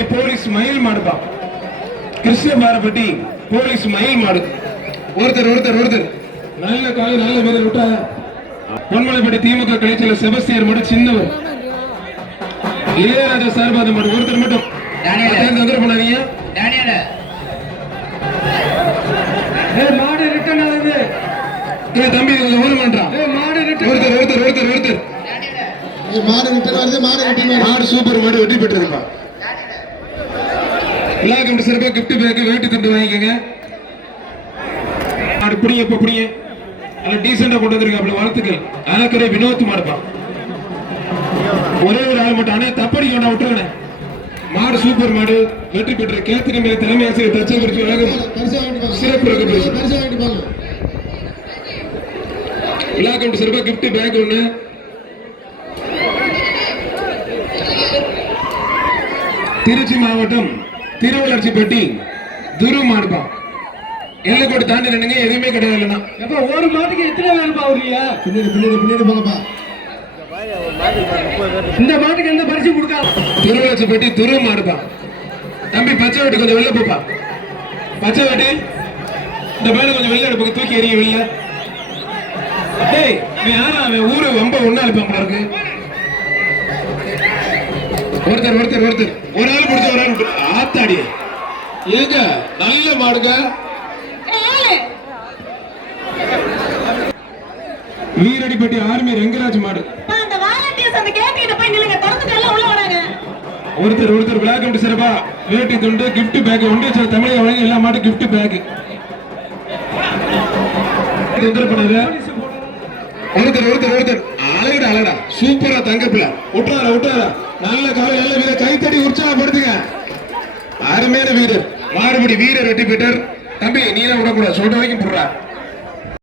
Ponmalaipatti police மயில் மாடுப்பா. கிருஷ்ணபாரப்பட்டி police மயில் மாடு. ஒருத்தர் நல்ல காலை நல்ல வீரர் விட்டா. பொன்மலைப்பட்டி திமுக கலைச்சல செபஸ்தியர் மட்டும் சின்னவர். இளையராஜா சார்பாத மாடு ஒருத்தர் மட்டும் தொந்தரவு பண்ணாதீங்க. மாடு ரிட்டர்ன் ஆகுது. தம்பி கொஞ்சம் ஓரம் பண்றான். ஒருத்தர் மாடு சூப்பர் மாடு வெற்றி பெற்றிருப்பா. எல்லாருக்கும் சிறப்பா கிஃப்ட் பேக் வேட்டி தட்டு வாங்கிக்கோங்க. மாடு பிடிங்க நல்ல டீசெண்டா கொண்டு வந்திருக்காப்ல. வாழ்த்துக்கள். அலக்கரை வினோத் மாடுப்பா. ஒரே ஒரு ஆள் மட்டும் அண்ணே தப்படி கொண்டா விட்டுருங்க. மாடு சூப்பர் மாடு வெற்றி பெற்ற கேத்திரி மேல தலைமை ஆசிரியர் தச்சை குறித்து சிறப்பு விழாக்கம் சிறப்பா கிஃப்ட் பேக் ஒண்ணு. திருச்சி மாவட்டம் திருவளர்ச்சிப்பட்டி துரு மாடுப்பா. எல்லைக்கோட்டை தாண்டி நின்னுங்க. எதுவுமே கிடையாது. இல்லைன்னா ஒரு மாட்டுக்கு எத்தனை வேணுப்பா? இல்லையா பின்னாடி போங்கப்பா. இந்த மாட்டுக்கு எந்த பரிசு கொடுக்கா? திருவளர்ச்சிப்பட்டி துரு மாடுப்பா. தம்பி பச்சை வெட்டி கொஞ்சம் வெளில போப்பா. பச்சை வெட்டி இந்த மேல கொஞ்சம் வெளில எடுப்ப. தூக்கி எறிய வெளில. டேய் யாரா அவன்? ஊரு ரொம்ப ஒண்ணா இருப்பான் இருக்கு. ஒருத்தர் ஒரு ஆள் பிடிச்ச ஒரு ஆள் ஆத்தாடி. ஏங்க நல்ல மாடுங்க. வீரடிப்பட்டி ஆர்மி ரங்கராஜ் மாடு. ஒருத்தர் விழாக்கம் சிறப்பா வேட்டி துண்டு கிஃப்ட் பேக் ஒன்று தமிழக வழங்கி எல்லா மாட்டும் கிஃப்ட் பேக். ஒருத்தர் அழகடா சூப்பரா தங்கப்பில விட்டுறாரா. நல்ல காலை நல்ல வீரர் கைத்தடி உற்சாகப்படுத்துங்க. அருமையான வீரர் மாறுபடி வீரர் வெற்றி பெற்றார். தம்பி நீ தான் விடக்கூடாது. சொல்ற வரைக்கும் போடுறா.